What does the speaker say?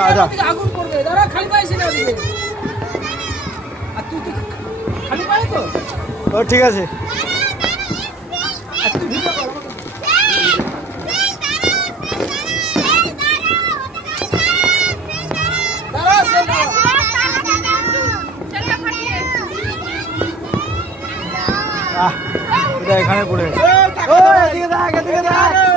আচ্ছা আচ্ছা আগুন পড়বে দাঁড়া খালি পাইছি না ওদিকে আর তুই খালি পাই তো ও ঠিক আছে আর তুই ভিডিও কর দাঁড়া সে এটা এখানে পড়ে এদিকে দেখ এদিকে দেখ